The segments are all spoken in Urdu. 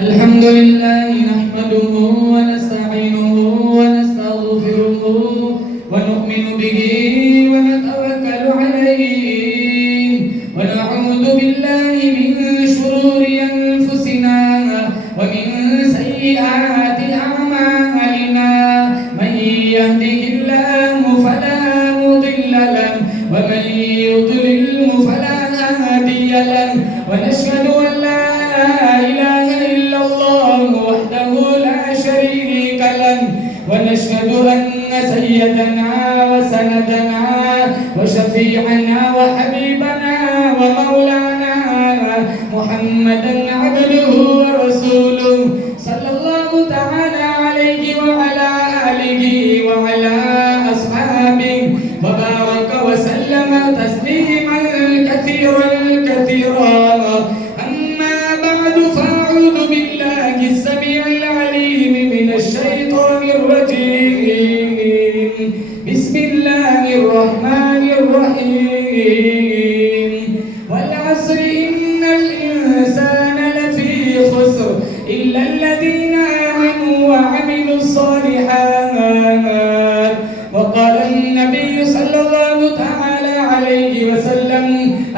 الحمد لله نحمده ونستعينه ونستغفره ونؤمن به ونتوكل عليه ونعوذ بالله من شرور أنفسنا ومن سيئات أعمالنا من يهده الله فلا مضل له ومن يضلل فلا هادي له ونشهد أن لا إله إلا الله وحده لا شريك له ونشهد أن سيدنا وسندنا وشفيعنا وحبيبنا ومولانا محمدا عبده ورسوله صلى الله تعالى عليه وعلى آله وعلى أصحابه وبارك وسلم تسليما كثيرا كثيرا. أما بعد فأعوذ بالله السميع العليم من الشيطان الرجيم. بسم الله الرحمن الرحيم. والعصر إن الإنسان لفي خسر إلا الذين آمنوا وعملوا الصالحات. وقال النبي صلى الله تعالى عليه وسلم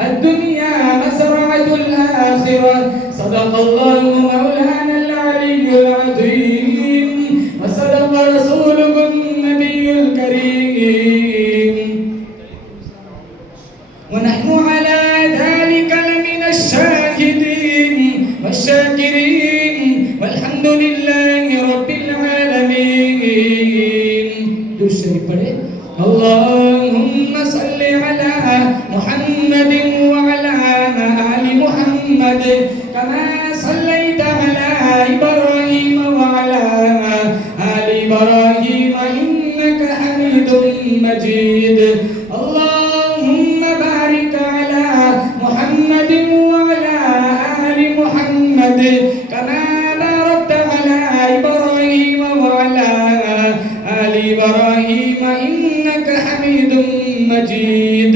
الدنيا مزرعة الآخرة. صدق الله مولانا العلي العظيم وصدق رسوله النبي الكريم ونحن على ذلك لمن الشاهدين والشاكرين والحمد لله رب العالمين. درود شریف پڑھے. اللهم صل على محمد وعلى آل محمد كما صليت على إبراهيم وعلى آل إبراهيم إنك حميد مجيد. اللهم بارك على محمد وعلى آل محمد كما باركت على إبراهيم وعلى آل إبراهيم إنك حميد مجيد.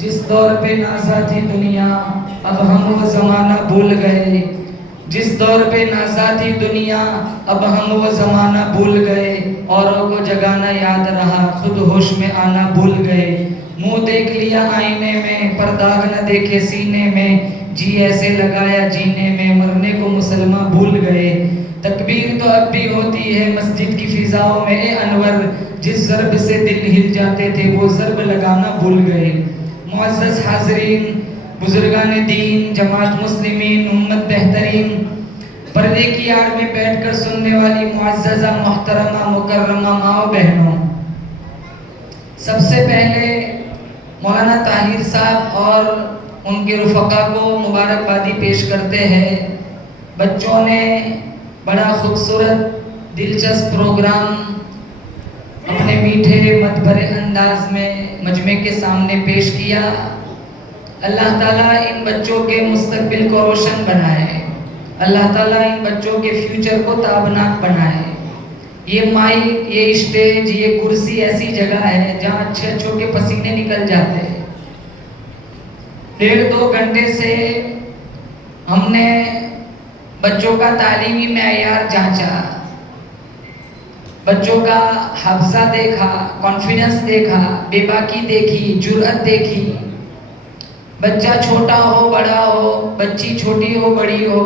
جس دور پہ نازا تھی دنیا اب ہم وہ زمانہ بھول گئے. جس دور پہ نازا تھی دنیا اب ہم وہ زمانہ بھول گئے. اوروں کو جگانا یاد رہا خود ہوش میں آنا بھول گئے. منہ دیکھ لیا آئینے میں پر داغ نہ دیکھے سینے میں. جی ایسے لگایا جینے میں مرنے کو مسلمان بھول گئے. تکبیر تو اب بھی ہوتی ہے مسجد کی فضاؤں میں اے انور. جس ضرب سے دل ہل جاتے تھے وہ ضرب لگانا بھول گئے. معزز حاضرین، بزرگان دین، جماعت مسلمین، امت بہترین، پردے کی آڑ میں بیٹھ کر سننے والی معززہ محترمہ مکرمہ ماں و بہنوں، سب سے پہلے مولانا طاہر صاحب اور ان کے رفقا کو مبارکبادی پیش کرتے ہیں. بچوں نے بڑا خوبصورت دلچسپ پروگرام اپنے میٹھے مت بھرے انداز میں مجمع کے سامنے پیش کیا. اللہ تعالیٰ ان بچوں کے مستقبل کو روشن بنائے. اللہ تعالیٰ ان بچوں کے فیوچر کو تابناک بنائے. یہ مائک، یہ اسٹیج، یہ کرسی ایسی جگہ ہے جہاں اچھے اچھوں کے پسینے نکل جاتے ہیں. 1.5-2 گھنٹے سے ہم نے بچوں کا تعلیمی معیار جانچا، بچوں کا حفظہ دیکھا، کانفیڈنس دیکھا، بے باکی دیکھی، جرأت دیکھی. بچہ چھوٹا ہو بڑا ہو، بچی چھوٹی ہو بڑی ہو،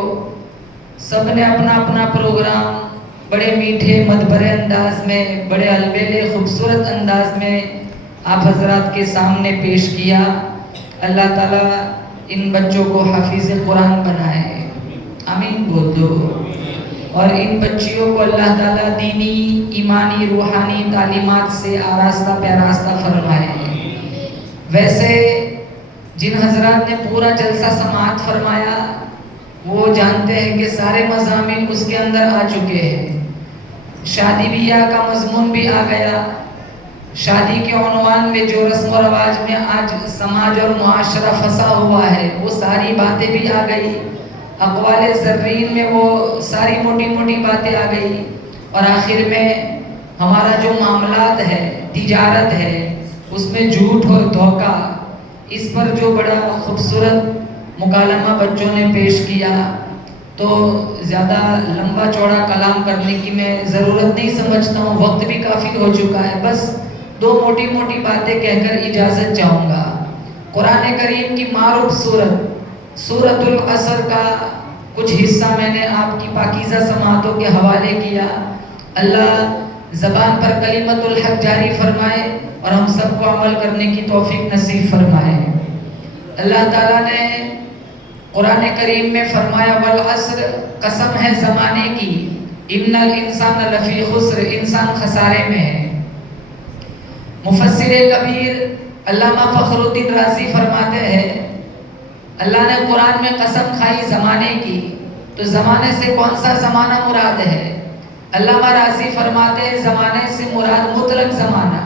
سب نے اپنا اپنا پروگرام بڑے میٹھے مت بھرے انداز میں، بڑے البیلے خوبصورت انداز میں آپ حضرات کے سامنے پیش کیا. اللہ تعالیٰ ان بچوں کو حافظ قرآن بنائے. آمین بول دو. اور ان بچیوں کو اللہ تعالیٰ دینی، ایمانی، روحانی تعلیمات سے آراستہ پیراستہ فرمائے. ویسے جن حضرات نے پورا جلسہ سماعت فرمایا وہ جانتے ہیں کہ سارے مضامین اس کے اندر آ چکے ہیں. شادی بیاہ کا مضمون بھی آ گیا. شادی کے عنوان میں جو رسم و رواج میں آج سماج اور معاشرہ پھنسا ہوا ہے وہ ساری باتیں بھی آ گئی. اقوال زرین میں وہ ساری موٹی موٹی باتیں آ گئی. اور آخر میں ہمارا جو معاملات ہے، تجارت ہے، اس میں جھوٹ اور دھوکہ، اس پر جو بڑا خوبصورت مکالمہ بچوں نے پیش کیا، تو زیادہ لمبا چوڑا کلام کرنے کی میں ضرورت نہیں سمجھتا ہوں، وقت بھی کافی ہو چکا ہے، بس دو موٹی موٹی باتیں کہہ کر اجازت چاہوں گا۔ قرآن کریم کی معروف سورۃ العصر کا کچھ حصہ میں نے آپ کی پاکیزہ سماعتوں کے حوالے کیا۔ اللہ زبان پر کلمت الحق جاری فرمائے اور ہم سب کو عمل کرنے کی توفیق نصیب فرمائے۔ اللہ تعالیٰ نے قرآن کریم میں فرمایا والعصر، قسم ہے زمانے کی، ان الانسان لفی خسر، انسان خسارے میں ہے۔ مفسر کبیر علامہ فخر الدین رازی فرماتے ہیں اللہ نے قرآن میں قسم کھائی زمانے کی، تو زمانے سے کون سا زمانہ مراد ہے؟ علامہ رازی فرماتے ہیں زمانے سے مراد مطلق زمانہ،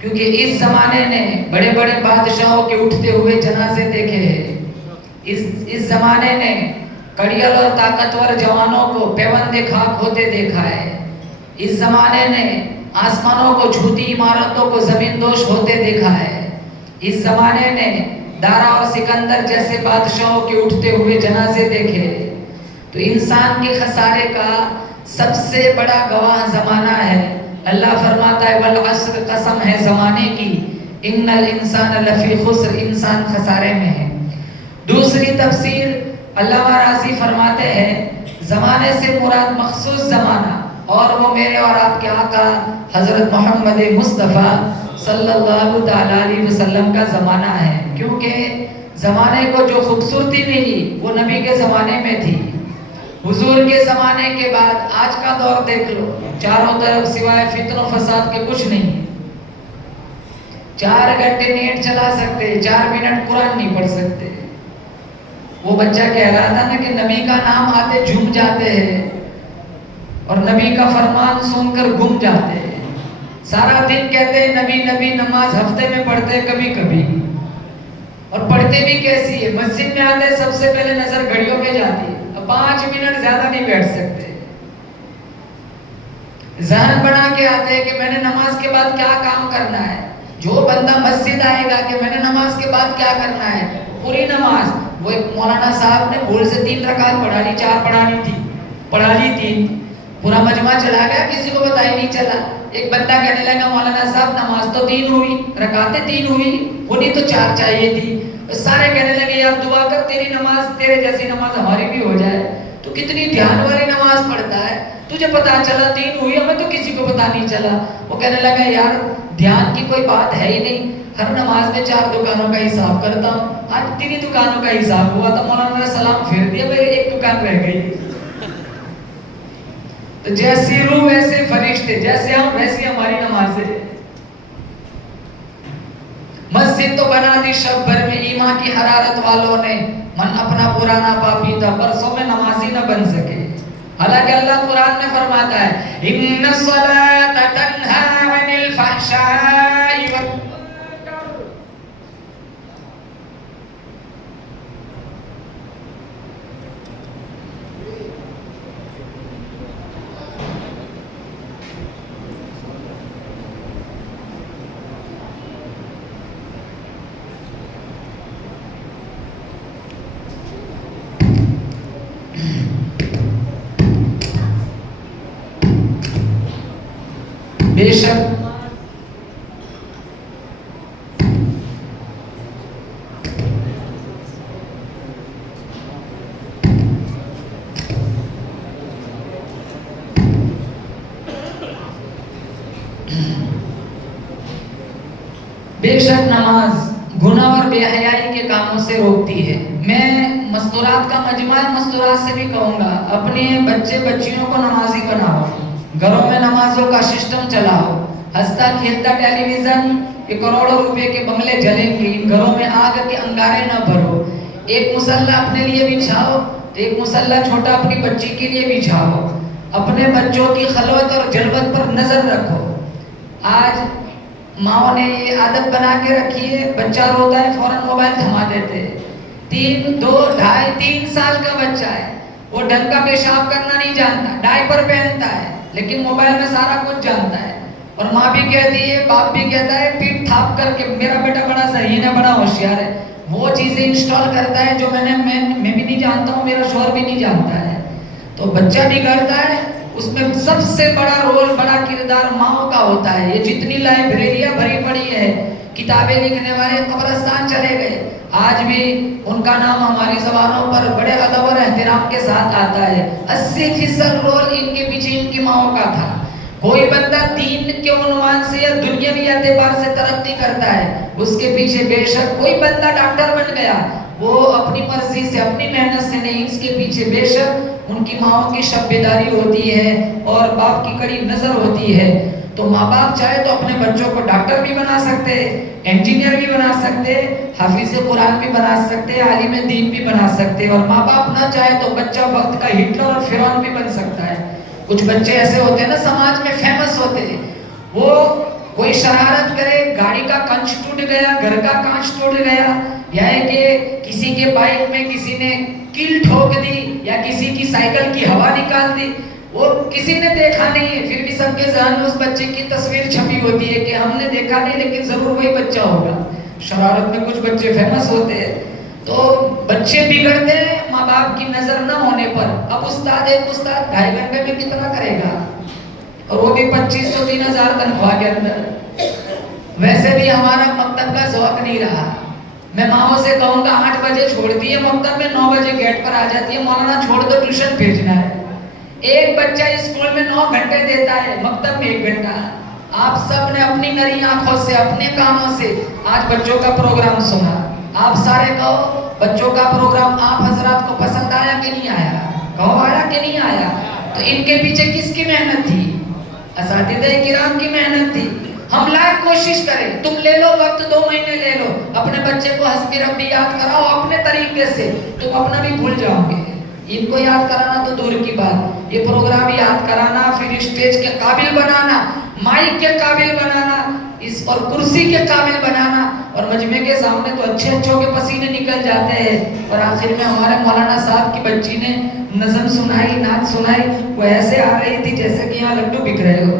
کیونکہ اس زمانے نے بڑے بڑے بادشاہوں کے اٹھتے ہوئے جنازے دیکھے ہیں، اس زمانے نے کڑیل اور طاقتور جوانوں کو پیوند خاک ہوتے دیکھا ہے، اس زمانے نے آسمانوں کو چھوتی عمارتوں کو زمین دوش ہوتے دیکھا ہے، اس زمانے نے دارا اور سکندر جیسے بادشاہوں کے اٹھتے ہوئے جنازے دیکھے۔ تو انسان کے خسارے کا سب سے بڑا گواہ زمانہ ہے۔ اللہ فرماتا ہے والعصر، قسم ہے زمانے کی، ان الانسان لفی خسر، انسان خسارے میں ہے۔ دوسری تفسیر علامہ رازی فرماتے ہیں زمانے سے مراد مخصوص زمانہ، اور وہ میرے اور آپ کے آقا حضرت محمد مصطفیٰ صلی اللہ تعالیٰ علیہ وسلم کا زمانہ ہے، کیونکہ زمانے کو جو خوبصورتی ملی وہ نبی کے زمانے میں تھی۔ حضور کے زمانے کے بعد آج کا دور دیکھ لو، چاروں طرف سوائے فتن و فساد کے کچھ نہیں۔ 4 گھنٹے نیٹ چلا سکتے، 4 منٹ قرآن نہیں پڑھ سکتے۔ وہ بچہ کہہ رہا تھا نا کہ نبی کا نام آتے جھوم جاتے ہیں اور نبی کا فرمان سن کر گم جاتے ہیں۔ سارا دن کہتے ہیں نبی نبی، نماز ہفتے میں پڑھتے ہیں کبھی کبھی، اور پڑھتے بھی کیسی ہے؟ مسجد میں آتے سب سے پہلے نظر گھڑیوں پہ جاتی ہے، 5 منٹ زیادہ نہیں بیٹھ سکتے۔ ذہن بنا کے آتے ہیں کہ میں نے نماز کے بعد کیا کام کرنا ہے۔ جو بندہ مسجد آئے گا کہ میں نے نماز کے بعد کیا کرنا ہے، پوری نماز، وہ ایک مولانا صاحب نے بھول سے 3 رکعت پڑھا لی، 4 پڑھا لی تھی، پورا مجمع چلا گیا، کسی کو پتہ ہی نہیں چلا۔ ایک بندہ کہنے لگا مولانا صاحب نماز تو 3 ہوئی، رکعتیں 3 ہوئی، وہ نہیں تو 4 چاہیے تھی۔ سارے کہنے لگے یار دعا کر تیری نماز، تیرے جیسی نماز ہماری بھی ہو جائے، تو کتنی دھیان والی نماز پڑھتا ہے، تجھے پتا چلا 3 ہوئی، ہمیں تو کسی کو پتا نہیں چلا۔ وہ کہنے لگا یار دھیان کی کوئی بات ہے ہی نہیں، ہر نماز میں 4 دکانوں کا حساب کرتا ہوں، آج 3 دکانوں کا حساب ہوا، تو مولانا نے سلام پھیر دیا، بھائی 1 دکان رہ گئی۔ تو جیسی روح ویسے فرشتے، جیسے ہم ویسی ہماری نمازیں۔ مسجد تو بنا دی شب بھر میں ایمان کی حرارت والوں نے، من اپنا پرانا پاپی تھا برسوں میں نمازی نہ بن سکے۔ حالانکہ اللہ قرآن میں فرماتا ہے ان الصلاۃ تنہی عن الفحشاء والمنکر۔ بے شک نماز گناہ اور بے حیائی کے کاموں سے روکتی ہے۔ میں مستورات کا مجمع ہے، مستورات سے بھی کہوں گا اپنے بچے بچیوں کو نمازی بناؤ، گھروں میں نمازوں کا سسٹم چلاؤ۔ ہنستا کھیلتا ٹیلی ویژن کہ کروڑوں روپے کے بنگلے جلیں گے، ان گھروں میں آگ کے انگارے نہ بھرو۔ ایک مصلی اپنے لیے بچھاؤ تو ایک مصلی چھوٹا اپنی بچی کے لیے بچھاؤ۔ اپنے بچوں کی خلوت اور جلوت پر نظر رکھو۔ آج ماؤں نے یہ عادت بنا کے رکھی ہے، بچہ روتا ہے فوراً موبائل تھما دیتے ہیں۔ 3، 2، 2.5، 3 سال کا بچہ ہے، وہ ڈھنگ کا پیشاب کرنا نہیں جانتا، ڈائپر پہنتا ہے لیکن موبائل میں سارا کچھ جانتا ہے، اور ماں بھی کہتی ہے، باپ بھی کہتا ہے پیٹ تھاپ کر کے میرا بیٹا بڑا ذہین ہے، بڑا ہوشیار ہے۔ وہ چیزیں انسٹال کرتا ہے جو میں بھی نہیں جانتا ہوں، میرا شوہر بھی نہیں جانتا ہے. تو بچہ بگڑتا ہے، اس میں سب سے بڑا رول، بڑا کردار ماؤں کا ہوتا ہے. یہ جتنی لائبریریاں بھری پڑی ہے، کتابیں لکھنے والے قبرستان چلے گئے، آج بھی ان کا نام ہماری زبانوں پر بڑے ادب اور احترام کے ساتھ آتا ہے. 80% رول ان کے پیچھے ان کی ماؤں کا تھا. کوئی بندہ دین کے عنوان سے یا دنیاوی اعتبار سے ترقی کرتا ہے، اس کے پیچھے بے شک کوئی بندہ ڈاکٹر بن گیا، وہ اپنی مرضی سے اپنی محنت سے نہیں، اس کے پیچھے بے شک ان کی ماؤں کی شب بیداری ہوتی ہے اور باپ کی کڑی نظر ہوتی ہے. تو ماں باپ چاہے تو اپنے بچوں کو ڈاکٹر بھی بنا سکتے، انجینئر بھی بنا سکتے، حافظ قرآن بھی بنا سکتے، عالم دین بھی بنا سکتے. اور ماں باپ نہ چاہے تو بچہ وقت کا ہٹلر اور فرعون بھی بن سکتا ہے. کچھ بچے ایسے ہوتے ہیں نا سماج میں فیمس ہوتے ہیں، وہ کوئی شرارت کرے، گاڑی کا کنچ ٹوٹ گیا، گھر کا کانچ ٹوٹ گیا، یا کہ کسی کے بائک میں کسی نے کیل ٹھوک دی یا کسی کی سائیکل کی ہوا نکال دی، وہ کسی نے دیکھا نہیں ہے، پھر بھی سب کے ذہن میں اس بچے کی تصویر چھپی ہوتی ہے کہ ہم نے دیکھا نہیں لیکن ضرور وہی بچہ ہوگا. شرارت میں کچھ بچے فیمس ہوتے ہیں. تو بچے بگڑتے ہیں ماں باپ کی نظر نہ ہونے پر. اب ایک استاد 2.5 گھنٹے میں کتنا کرے گا، اور وہ بھی 2500-3000 تنخواہ کے اندر. ویسے بھی ہمارا مکتب کا ذوق نہیں رہا. میں ماؤں سے کہوں گا 8 بجے چھوڑتی ہے مکتب میں، 9 بجے گیٹ پر آ جاتی ہے، مولانا چھوڑ دو ٹیوشن بھیجنا ہے. ایک بچہ اسکول میں 9 گھنٹے دیتا ہے، مکتب میں 1 گھنٹہ. آپ سب نے اپنی نری آنکھوں سے، اپنے کاموں سے آج بچوں کا پروگرام سنا. آپ سارے کہو بچوں کا پروگرام آپ حضرات کو پسند آیا کہ نہیں آیا؟ کہو آیا کہ نہیں آیا؟ تو ان کے پیچھے کس کی محنت تھی؟ اساتذہ کرام کی محنت تھی. ہم لاکھ کوشش کریں، تم لے لو وقت، 2 مہینے لے لو، اپنے بچے کو حسبی ربی یاد کراؤ اپنے طریقے سے، تم اپنا بھی بھول جاؤ گے. ان کو یاد کرانا تو دور کی بات، یہ پروگرام یاد کرانا، پھر اسٹیج کے قابل بنانا، مائک کے قابل بنانا، اور کرسی کے قابل بنانا، اور مجمع کے سامنے تو اچھے اچھوں کے پسینے نکل جاتے ہیں. اور آخر میں ہمارے مولانا صاحب کی بچی نے نظم سنائی، نعت سنائی، وہ ایسے آ رہی تھی جیسے کہ یہاں لڈو بک رہے ہو.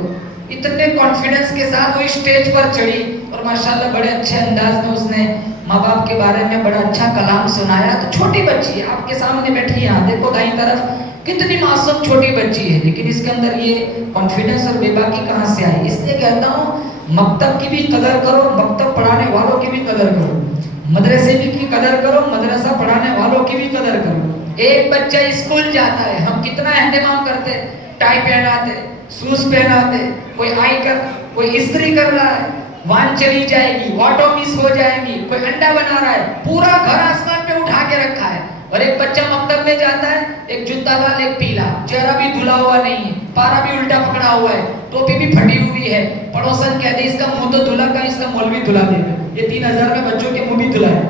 اتنے کانفیڈنس کے ساتھ وہ اسٹیج پر چڑھی، اور ماشاءاللہ بڑے اچھے انداز میں اس نے ماں باپ کے بارے میں بڑا اچھا کلام سنایا. تو چھوٹی بچی ہے آپ کے سامنے بیٹھی ہے، دیکھو دائیں طرف کتنی معصوم چھوٹی بچی ہے، لیکن اس کے اندر یہ کانفیڈنس اور بے باکی کہاں سے آئی؟ اس لیے کہتا ہوں مکتب کی بھی قدر کرو، مکتب پڑھانے والوں کی بھی قدر کرو، مدرسے کی قدر کرو، مدرسہ پڑھانے والوں کی بھی قدر کرو. ایک بچہ اسکول جاتا ہے، ہم کتنا اہتمام کرتے، ٹائی پہناتے، شوز پہناتے، کوئی آئی کر، کوئی استری کر رہا ہے، وان چلی جائے گی، آٹو مس ہو جائے گی، کوئی انڈا بنا رہا ہے، پورا گھر آسمان پہ اٹھا کے رکھا ہے. اور ایک بچہ مکتب میں جاتا ہے، ایک جوتا لال، ایک پیلا، چہرہ بھی دھلا ہوا نہیں ہے، پارا بھی الٹا پکڑا ہوا ہے، ٹوپی بھی پھٹی ہوئی ہے. پڑوسن کہتے اس کا منہ تو دھلا کا، اس کا مول بھی دھلا دے گا. یہ 3000 میں بچوں کے منہ بھی دھلا ہے.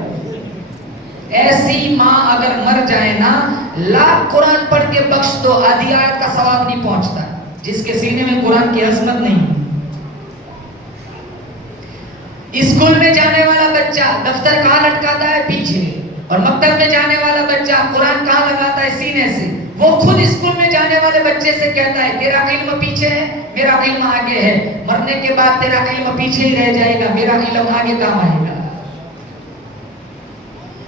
ایسی ماں اگر مر جائے نا، لاکھ قرآن پڑھ کے بخش دو، آدھی آیت کا ثواب نہیں پہنچتا جس کے سینے میں قرآن کی عظمت نہیں. اسکول میں جانے والا بچہ دفتر کہاں لٹکاتا ہے؟ پیچھے. اور مکتب میں جانے والا بچہ قرآن کہاں لگاتا ہے؟ سینے سے. وہ خود اسکول میں جانے والے بچے سے کہتا ہے تیرا علم پیچھے ہے، میرا علم آگے ہے، مرنے کے بعد تیرا علم پیچھے ہی رہ جائے گا، میرا علم آگے کام آئے گا.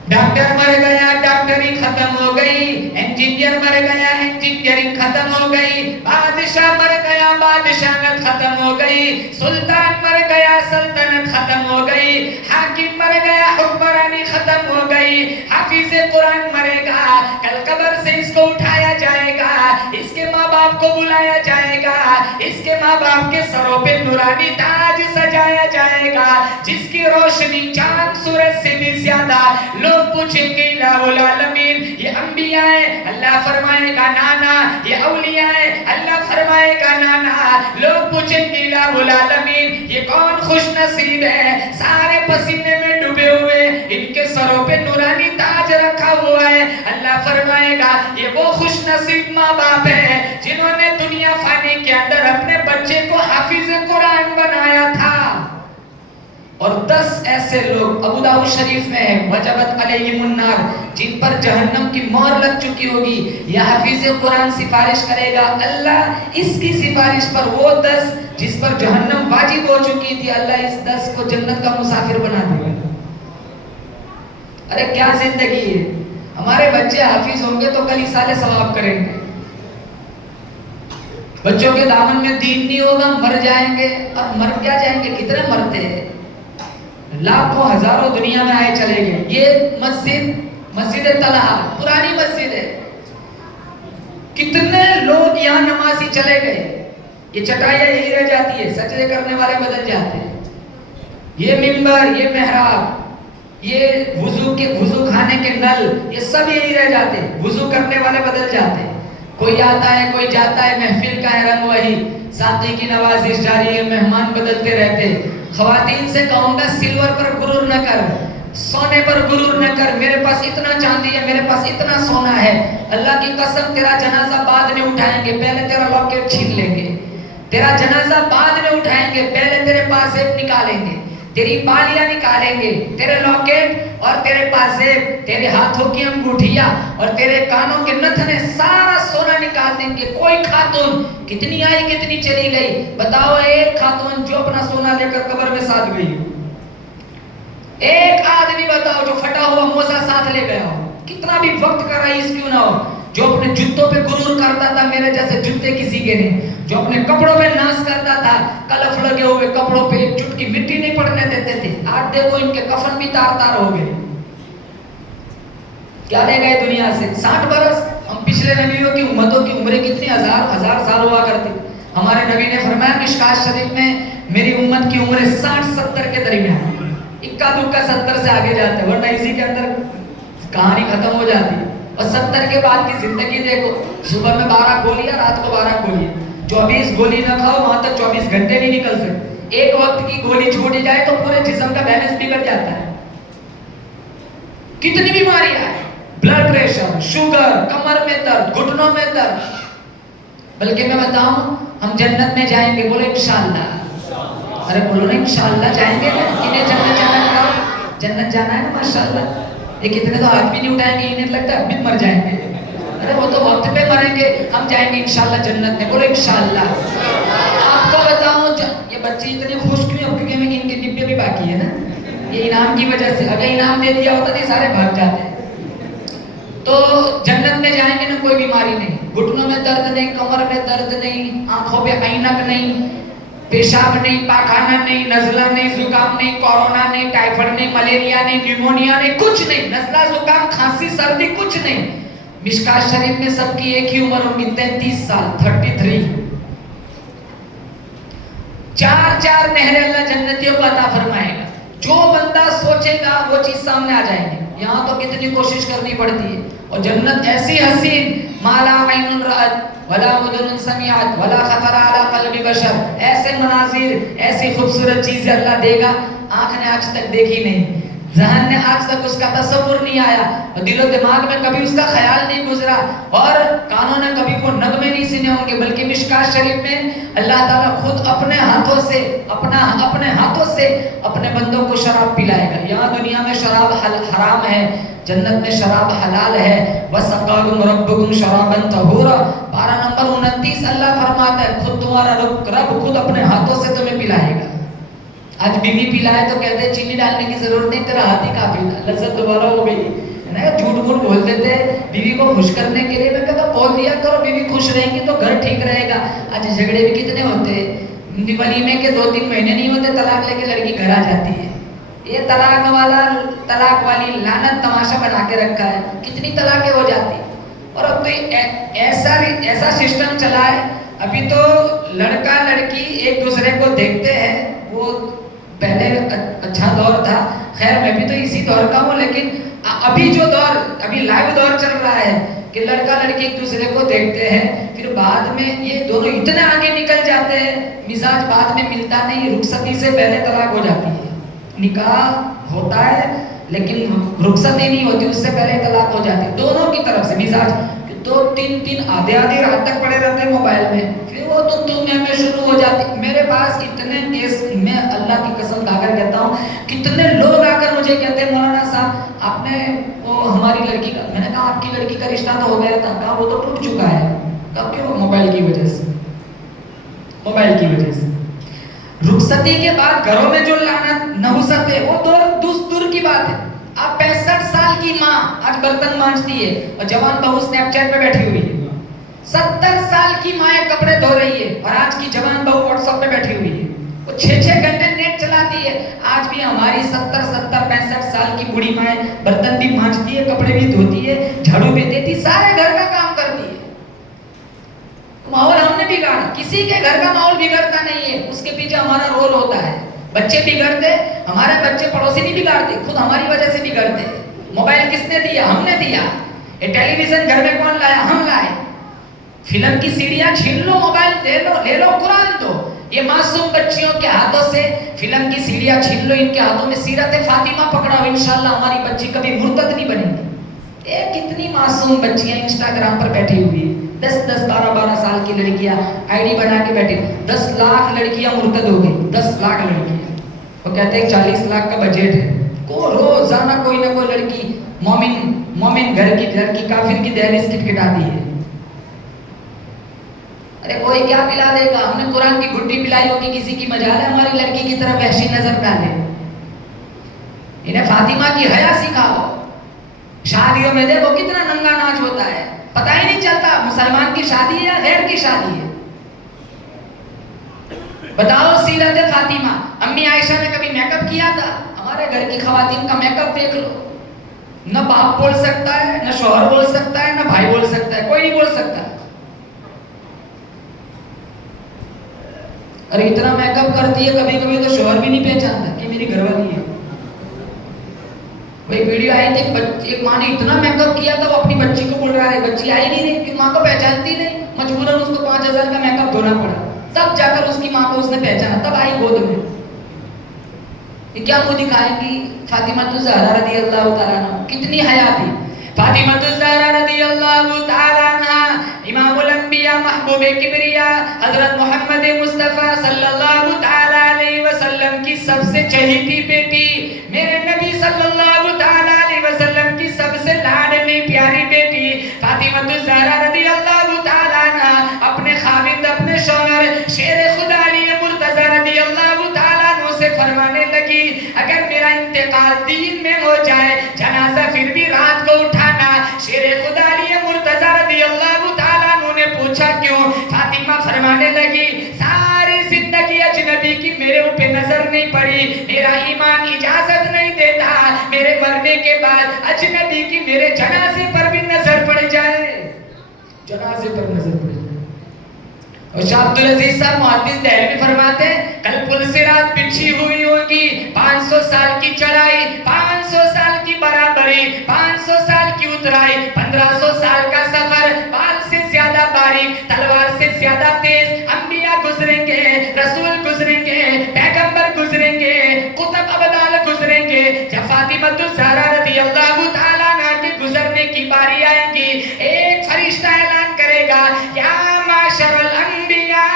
ڈاکٹر مر گیا، ڈاکٹری ختم ہو گئی. انجینئر مر گیا، انجینئرنگ ختم ہو گئی. بادشاہ مر گیا، بادشاہت ختم ہو گئی. سلطان مر گیا، سلطنت ختم ہو گئی. حاکم مر گیا، حکمرانی ختم ہو گئی. حافظ قرآن مرے گا، کل قبر سے اس کو اٹھایا جائے گا، اس کے ماں باپ کو بلایا جائے گا، اس کے ماں باپ کے سروں پہ نورانی تاج سجایا جائے گا جس کی روشنی چاند سورج سے بھی زیادہ. لوگ پوچھیں گے الہ العالمین، یہ انبیاء ہیں، اللہ فرمائے گا نانا. یہ اولیاء ہیں، اللہ فرمائے گا نانا. لوگ پوچھیں گے الہ العالمین، یہ کون خوش نصیب ہے، سارے پسینے میں ڈوبے ہوئے، ان کے سروں پہ نورانی تاج رکھا ہوا ہے. اللہ فرمائے گا یہ وہ خوش نصیب ماں باپ ہیں جنہوں نے دنیا فانی کے اندر اپنے بچے کو حافظ قرآن بنایا تھا. اور 10 ایسے لوگ ابو داؤد شریف میں ہیں، وجبت علیہم النار، جن پر جہنم کی مہر لگ چکی ہوگی. یہ حافظ قرآن سفارش کرے گا، اللہ اس کی سفارش پر وہ 10 جس پر جہنم واجب ہو چکی تھی، اللہ اس 10 کو جنت کا مسافر بنا دے گا. ارے کیا زندگی ہے. ہمارے بچے حافظ ہوں گے تو کل ایصال ثواب کریں گے. بچوں کے دامن میں دین نہیں ہوگا, مر جائیں گے. اور مر کیا جائیں گے, کتنے مرتے ہیں, لاکھوں ہزاروں دنیا میں آئے چلے گئے. یہ مسجد طلحہ پرانی مسجد ہے, کتنے لوگ یہاں نمازی چلے گئے. یہ چٹائیاں یہی رہ جاتی ہے, سجدے کرنے والے بدل جاتے ہیں. یہ منبر, یہ محراب, یہ وضو کھانے کے نل, یہ سب یہی رہ جاتے ہیں. وضو کرنے والے بدل جاتے ہیں. کوئی آتا ہے کوئی جاتا ہے, محفل کا ہے رنگ وہی, ساتھی کی نوازش جاری ہے, مہمان بدلتے رہتے. خواتین سے کہوں گا سلور پر غرور نہ کر, سونے پر غرور نہ کر. میرے پاس اتنا چاندی ہے, میرے پاس اتنا سونا ہے, اللہ کی قسم تیرا جنازہ بعد میں اٹھائیں گے, پہلے تیرا لاکٹ چھین لیں گے. تیرا جنازہ بعد میں اٹھائیں گے, پہلے تیرے پاس سے نکالیں گے, تیری بالیاں نکالیں گے, تیرے لاکٹ اور تیرے پاسیب, تیرے ہاتھوں کی انگوٹھیاں اور تیرے کانوں کے نتھنے, سارا سونا نکال دیں گے. کوئی خاتون کتنی آئی کتنی چلی گئی, بتاؤ ایک خاتون جو اپنا سونا لے کر قبر میں ساتھ گئی ہو, ایک آدمی بتاؤ جو پھٹا ہوا موزہ ساتھ لے گیا ہو, کتنا بھی وقت کا رئیس کیوں نہ ہو, جو اپنے جوتوں پہ غرور کرتا تھا میرے جیسے جوتے کسی کے نہیں, جو اپنے کپڑوں پہ ناز کرتا تھا, کلف لگے ہوئے کپڑوں پہ ایک چٹکی مٹی نہیں پڑنے دیتے تھے. آج دیکھو ان کے کفن بھی تار تار ہو گئے. کیا لے گئے دنیا سے 60 برس. ہم پچھلے نبیوں کی امتوں کی عمریں کتنی ہزار سال ہوا کرتی. ہمارے نبی نے فرمایا مشکات شریف میں میری امت کی عمریں 60-70 کے درمیان, اکا دکا 70 سے آگے جاتے, ورنہ اسی کے اندر کہانی ختم ہو جاتی. اور 70 کے بعد کی زندگی دیکھو, صبح میں 12 گولیاں, رات کو 12 گولیاں, 24 گولی نہ کھاؤ وہاں تک 24 گھنٹے نہیں نکل سکتے. ایک وقت کی گولی چھوٹ جائے تو پورے جسم کا بیلنس بگڑ جاتا ہے. کتنی بیماریاں ہیں, بلڈ پریشر, شوگر, کمر میں درد, گھٹنوں میں درد. بلکہ میں بتاؤں ہم جنت میں جائیں گے, بولو انشاءاللہ. ارے بولو نا انشاءاللہ جائیں گے نا. انہیں جنت جانا ہے, جنت جانا ہے نا ماشاءاللہ. یہ کتنے تو ہاتھ بھی نہیں اٹھائیں گے, انہیں لگتا ہے اب بھی مر جائیں گے. ارے وہ تو وقت پہ مریں گے, ہم جائیں گے انشاءاللہ جنت میں, بولو انشاءاللہ. آپ کو بتاؤں یہ بچے اتنے خوش کیوں, کیونکہ میں ان کے ڈبے بھی باقی ہے نا, یہ انعام کی وجہ سے. اگر انعام دے دیا ہوتا تو سارے بھاگ جاتے. تو جنت میں جائیں گے نا, کوئی بیماری نہیں, گھٹنوں میں درد نہیں, کمر میں درد نہیں, آنکھوں پہ اینک نہیں, پیشاب نہیں, پاخانہ نہیں, نزلہ نہیں, زکام نہیں, کورونا نہیں, ٹائیفائڈ نہیں, ملیریا نہیں, نیمونیا نہیں, کچھ نہیں. نزلہ, زکام, کھانسی, سردی کچھ نہیں. مشکات شریف میں سب کی ایک ہی عمر ہوگی 33 سال, 33. 4 نہریں اللہ جنتیوں کو عطا فرمائے گا. جو بندہ سوچے گا وہ چیز سامنے آ جائے گی. یہاں تو کتنی کوشش کرنی پڑتی ہے. اور جنت ایسی حسین, مالا عین رأت ولا اذن سمعت ولا خطر علی قلب بشر, ایسے مناظر, ایسی خوبصورت چیزیں اللہ دے گا, آنکھ نے آج تک دیکھی نہیں, ذہن نے آج تک اس کا تصور نہیں آیا, اور دل و دماغ میں کبھی اس کا خیال نہیں گزرا, اور کانوں نے کبھی وہ نغمے نہیں سنے ہوں گے. بلکہ مشکات شریف میں اللہ تعالیٰ خود اپنے ہاتھوں سے اپنے بندوں کو شراب پلائے گا. یہاں دنیا میں شراب حرام ہے, جنت میں شراب حلال ہے. وَسَقَاكُمْ رَبُّكُمْ شَرَابًا طَهُورًا, 12 نمبر 29 اللہ فرماتا ہے خود تمہارا رب خود اپنے ہاتھوں سے تمہیں پلائے گا. آج بیوی پلائے تو کہتے ہیں چینی ڈالنے کی ضرورت نہیں, تیرا ہاتھ ہی کافی تھا, لذت دوبارہ ہو گئی. جھوٹ موٹ بول دیتے بیوی کو خوش کرنے کے لیے. میں کہتا بول دیا کرو, بیوی خوش رہیں گی تو گھر ٹھیک رہے گا. آج جھگڑے بھی کتنے ہوتے ہیں, ولیمے کے 2-3 مہینے نہیں ہوتے, طلاق لے کے لڑکی گھر آ جاتی ہے. یہ طلاق والی لعنت تماشا بنا کے رکھا ہے. کتنی طلاقیں ہو جاتی. اور اب تو ایسا سسٹم چلا ہے, ابھی تو لڑکا لڑکی ایک دوسرے کو دیکھتے ہیں. وہ پہلے اچھا دور تھا, خیر میں بھی تو اسی دور کا ہوں, لیکن ابھی جو دور, ابھی لائیو دور چل رہا ہے کہ لڑکا لڑکی ایک دوسرے کو دیکھتے ہیں, پھر بعد میں یہ دونوں اتنے آگے نکل جاتے ہیں, مزاج بعد میں ملتا نہیں, رخصتی سے پہلے طلاق ہو جاتی ہے. نکاح ہوتا ہے لیکن رخصتی نہیں ہوتی, اس سے پہلے طلاق ہو جاتی ہے. دونوں کی طرف سے مزاج 2-3 آدھی رات تک پڑے رہتے ہیں موبائل میں, پھر وہ تو میں شروع ہو جاتی. میرے پاس اتنے کیس, میں اللہ کی قسم کھا کر کہتا ہوں, کتنے لوگ آ کر مجھے کہتے ہیں مولانا صاحب آپ نے وہ ہماری لڑکی کا, میں نے کہا آپ کی لڑکی کا رشتہ تو ہو گیا تھا, کہا وہ تو ٹوٹ چکا ہے. کب کیوں؟ موبائل کی وجہ سے. موبائل کی وجہ سے. رخصتی کے بعد گھروں میں جو لعنت نحوست ہے وہ دور کی بات ہے. اب 65 سال کی ماں آج برتن مانجتی ہے اور جوان بہو سنیپ چیٹ پہ بیٹھی ہوئی ہے. 70 سال کی ماں کپڑے دھو رہی ہے اور آج کی جوان بہو واٹس ایپ پہ بیٹھی ہوئی ہے. وہ 6 گھنٹے نیٹ چلاتی ہے. آج بھی ہماری 65 سال کی بوڑھی ماں برتن بھی مانجتی ہے, کپڑے بھی دھوتی ہے, جھاڑو بھی دیتی, سارے گھر کا کام کرتی ہے. ماحول ہم نے بگاڑا. کسی کے گھر کا ماحول بگڑتا نہیں ہے, اس کے پیچھے ہمارا رول ہوتا ہے. بچے بگڑتے, ہمارے بچے پڑوسی نہیں بگاڑتے, خود ہماری وجہ سے بگڑتے. موبائل کس نے دیا؟ ہم نے دیا. یہ ٹیلی ویژن گھر میں کون لایا؟ ہم لائے. فلم کی سیڑیاں چھین لو, موبائل دے لو, لے لو, قرآن دو. یہ معصوم بچیوں کے ہاتھوں سے فلم کی سیڑیاں چھین لو, ان کے ہاتھوں میں سیرت فاطمہ پکڑاؤ, انشاءاللہ ہماری بچی کبھی مرتد نہیں بنے گی. کتنی معصوم بچیاں انسٹاگرام پر بیٹھی ہوئی ہیں, 10 12 سال کی لڑکیاں آئی ڈی بنا کے بیٹھی. 10 لاکھ لڑکیاں مرتد ہو گئی, 10 لاکھ لڑکیاں. وہ کہتے ہیں 40 لاکھ کا بجٹ ہے. کو روزانہ کوئی نہ کوئی لڑکی مومن گھر کی لڑکی کافر کی دہلیز کٹکھٹاتی ہے. ارے کوئی کیا پلا دے گا؟ ہم نے قرآن کی گھٹی پلائی ہوگی, کسی کی مجال ہے ہماری لڑکی کی طرف وحشی نظر ڈالے. انہیں فاطمہ کی حیا سکھاؤ. شادیوں میں دیکھو کتنا ننگا ناچ ہوتا ہے, پتہ ہی نہیں چلتا مسلمان کی شادی ہے یا غیر کی شادی ہے. بتاؤ سیرت فاطمہ. امی عائشہ نے کبھی میک اپ کیا تھا؟ ہمارے گھر کی خواتین کا میک اپ دیکھ لو, نہ باپ بول سکتا ہے, نہ شوہر بول سکتا ہے, نہ بھائی بول سکتا ہے, کوئی نہیں بول سکتا. اور اتنا میک اپ کرتی ہے کبھی کبھی تو شوہر بھی نہیں پہچانتا کہ میری گھر والی ہے. ایک ویڈیو آئی تھی, ایک ماں نے اتنا میک اپ کیا تھا, وہ اپنی بچی کو بول رہا ہے, بچی آئی نہیں رہی, ماں کو پہچانتی نہیں, مجبوراً اس کو 5000 کا میک اپ دھونا پڑا, تب جا کر اس کی ماں کو اس نے پہچانا, تب آئی گود میں. یہ کیا منہ دکھائیں گی؟ فاطمہ الزہرا رضی اللہ تعالیٰ عنہ کتنی حیا تھی. فاطمہ الزہرا رضی اللہ تعالیٰ عنہ امام الانبیاء محبوب کبریا حضرت محمد مصطفیٰ صلی اللہ تعالیٰ علیہ وسلم کی سب سے چہیتی بیٹی, میرے نبی صلی اللہ تعالیٰ علیہ وسلم کی سب سے لاڈلی پیاری بیٹی فاطمہ الزہرا رضی اللہ تعالیٰ عنہ اپنے خاوند, اپنے شوہر شیر خدا علی مرتضی رضی اللہ تعالیٰ عنہ سے فرمانے لگی, اگر میرا انتقال دین میں ہو جائے, جنازہ پھر بھی رات کو اٹھانا. شیر خدا علی مرتضی رضی اللہ تعالیٰ عنہ نے پوچھا کیوں؟ فاطمہ فرمانے لگی, ساری زندگی اجنبی کی میرے اوپر نظر نہیں پڑی, میرا ایمان اجازت نہیں دیتا میرے مرنے کے بعد اجنبی کی میرے جنازے پر بھی نظر پڑ جائے, جنازے پر نظر پڑ جائے. اور شاہ عبدالعزیز صاحب محدث دہلوی فرماتے ہیں, کل پل صراط بچھی ہوئی ہوگی, 500 سال کی چڑھائی, 500 سال کی برابری, 500 سال کی اترائی, 1500 سال کا سفر, بال سے زیادہ باریک, تلوار سے زیادہ تیز, انبیاء گزریں گے, رسول گزریں گے, پیغمبر گزریں گے, قطب ابدال گزریں گے. جب فاطمہ الزہرا رضی اللہ تعالیٰ عنہ کے گزرنے کی باری آئے گی, ایک فرشتہ اعلان کرے گا, یا معاشر الانبیاء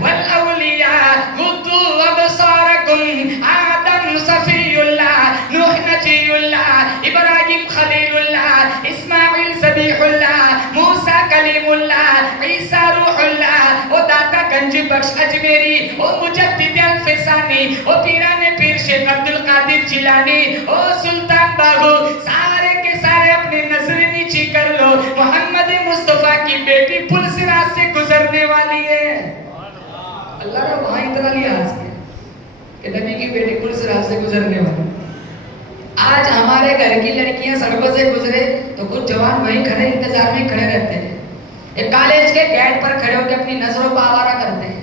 والاولیاء غضوا ابصارکم, آدم صفی اللہ, نوح نجی اللہ, ابراہیم خلیل اللہ, اسماعیل ذبیح اللہ, موسیٰ کلیم اللہ, عیسیٰ روح اللہ, او داتا گنج بخش اجمیری, او مجدد الفسانی, او پیران پیر شیخ عبدالقادر جیلانی, او سلطان باہو, سارے کے سارے اپنے نظریں نیچی کر لو, محمد مصطفیٰ کی بیٹی پل صراط سے گزرنے والی ہے. اللہ نے وہاں اتنا لحاظ کیا کہ نبی کی بیٹی پل صراط سے گزرنے والی. آج ہمارے گھر کی لڑکیاں سڑکوں سے گزرے تو کچھ جوان وہیں کھڑے انتظار میں کھڑے رہتے ہیں, ایک کالج کے گیٹ پر کھڑے ہو کے اپنی نظروں کو آوارہ کرتے ہیں,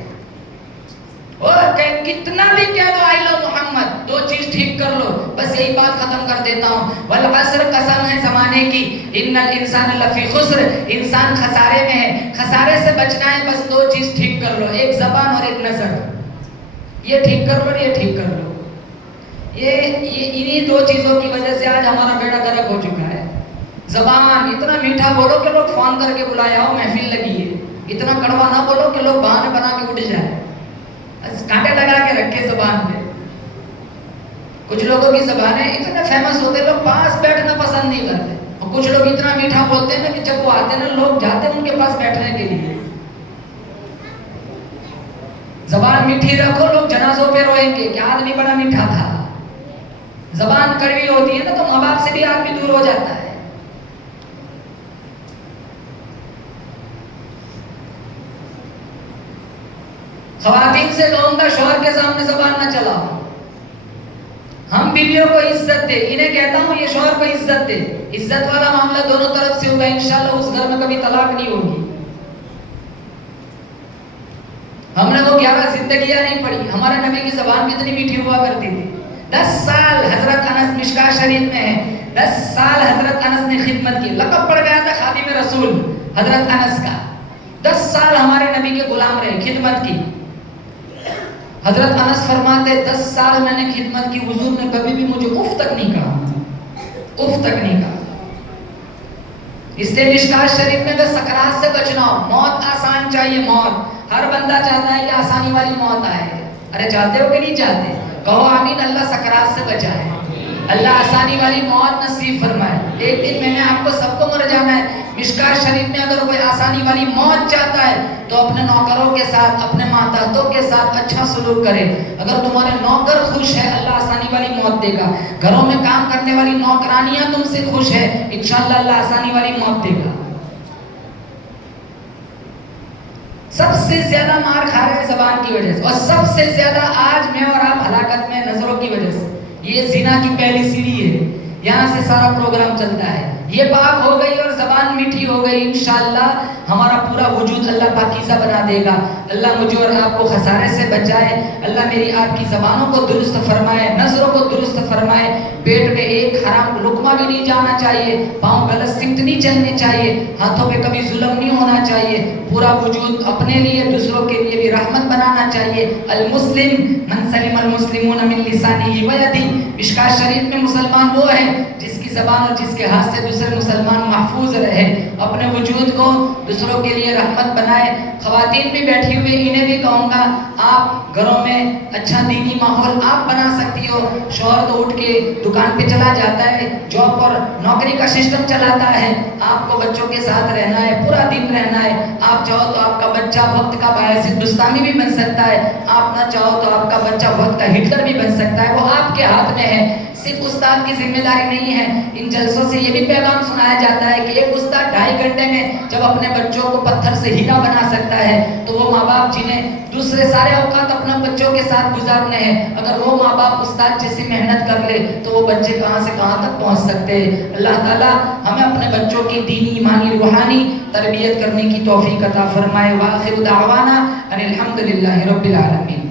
اور کتنا بھی کہہ دو آئی لو محمد, 2 چیز ٹھیک کر لو, بس یہی بات ختم کر دیتا ہوں, والعصر قسم ہے زمانے کی, ان الانسان لفی خسر, انسان خسارے میں ہے, خسارے سے بچنا ہے, بس 2 چیز ٹھیک کر لو, ایک زبان اور ایک نظر, یہ ٹھیک کر لو, یہ ٹھیک کر لو. یہ انہی 2 چیزوں کی وجہ سے آج ہمارا بیڑا غرق ہو چکا ہے. زبان, اتنا میٹھا بولو کہ لوگ فون کر کے بلایا ہو محفل لگی ہے, اتنا کڑوا نہ بولو کہ لوگ بہانے بنا کے اٹھ جائیں, کانٹے لگا کے رکھے زبان پہ. کچھ لوگوں کی زبانیں اتنے فیمس ہوتے لوگ پاس بیٹھنا پسند نہیں کرتے, اور کچھ لوگ اتنا میٹھا بولتے ہیں نا کہ جب وہ آتے ہیں نا لوگ جاتے ہیں ان کے پاس بیٹھنے کے لیے. زبان میٹھی رکھو, لوگ جنازوں پہ روئیں گے کہ آدمی بڑا میٹھا تھا. زبان کڑوی ہوتی ہے نا تو ماں باپ سے بھی آدمی دور ہو جاتا ہے. خواتین سے کہوں گا شوہر کے سامنے زبان نہ چلاؤ. ہم بیویوں کو عزت دے, انہیں کہتا ہوں یہ شوہر کو عزت دے. عزت والا معاملہ دونوں طرف سے ہوگا, انشاءاللہ اس گھر میں کبھی طلاق نہیں ہوگی. ہم نے وہ 11 زندگیاں نہیں پڑھی, ہمارے نبی کی زبان کتنی میٹھی ہوا کرتی تھی. 10 سال حضرت انس مشکاہ شریف میں ہے, 10 سال حضرت انس نے خدمت کی, لقب پڑ گیا تھا خادم رسول حضرت انس کا. 10 سال ہمارے نبی کے غلام رہے, خدمت کی. حضرت انس فرماتے 10 سال میں نے خدمت کی, حضور نے کبھی بھی مجھے اف تک نہیں کہا, اف تک نہیں کہا. اس لیے مشکاہ شریف میں سکرات سے بچنا ہو, موت آسان چاہیے. موت ہر بندہ چاہتا ہے کہ آسانی والی موت آئے. ارے چاہتے ہو کہ نہیں چاہتے؟ کہو آمین. اللہ سکرات سے بچائے, اللہ آسانی والی موت نصیب فرمائے. ایک دن میں نے آپ کو سب کو مر جانا ہے. مشکاہ شریف میں اگر کوئی آسانی والی موت چاہتا ہے تو اپنے نوکروں کے ساتھ, اپنے ماتحتوں کے ساتھ اچھا سلوک کرے. اگر تمہارے نوکر خوش ہے اللہ آسانی والی موت دے گا. گھروں میں کام کرنے والی نوکرانیاں تم سے خوش ہے, انشاءاللہ اللہ آسانی والی موت دے گا. سب سے زیادہ مار کھا رہے ہیں زبان کی وجہ سے, اور سب سے زیادہ آج میں اور آپ ہلاکت میں نظروں کی وجہ سے. یہ زنا کی پہلی سیڑھی ہے, یہاں سے سارا پروگرام چلتا ہے. یہ پاک ہو گئی اور زبان میٹھی ہو گئی, انشاءاللہ ہمارا پورا وجود اللہ پاکیزہ بنا دے گا. اللہ مجھے اور آپ کو خسارے سے بچائے. اللہ میری آپ کی زبانوں کو درست فرمائے, نظروں کو درست فرمائے. پیٹ میں ایک حرام لقمہ بھی نہیں جانا چاہیے, پاؤں غلط سمت نہیں چلنی چاہیے, ہاتھوں پہ کبھی ظلم نہیں ہونا چاہیے. پورا وجود اپنے لیے دوسروں کے لیے بھی رحمت بنانا چاہیے. المسلم من سلم المسلمون من لسانه ويده. مشکاہ شریف میں مسلمان وہ ہے جس کی زبان اور جس کے ہاتھ سے دوسرے مسلمان محفوظ رہے. اپنے وجود کو دوسروں کے لیے رحمت بنائے. خواتین بھی بیٹھی ہوئی, انہیں بھی کہوں گا آپ گھروں میں اچھا دینی ماحول آپ بنا سکتی ہو. شوہر تو اٹھ کے دکان پہ چلا جاتا ہے, جاب اور نوکری کا سسٹم چلاتا ہے, آپ کو بچوں کے ساتھ رہنا ہے, پورا دن رہنا ہے. آپ چاہو تو آپ کا بچہ وقت کا باعث ہندوستانی بھی بن سکتا ہے, آپ نہ چاہو تو آپ کا بچہ وقت کا ہٹلر بھی بن سکتا ہے. وہ آپ کے ہاتھ میں ہے, صرف استاد کی ذمہ داری نہیں ہے. ان جلسوں سے یہ بھی پیغام سنایا جاتا ہے کہ ایک استاد 2.5 گھنٹے میں جب اپنے بچوں کو پتھر سے ہیرا بنا سکتا ہے تو وہ ماں باپ جنہیں دوسرے سارے اوقات اپنے بچوں کے ساتھ گزارنے ہیں, اگر وہ ماں باپ استاد جیسی محنت کر لے تو وہ بچے کہاں سے کہاں تک پہنچ سکتے ہیں. اللہ تعالیٰ ہمیں اپنے بچوں کی دینی ایمانی روحانی تربیت کرنے کی توفیق عطا فرمائے. وآخر دعوانا ان الحمد للہ رب العالمین.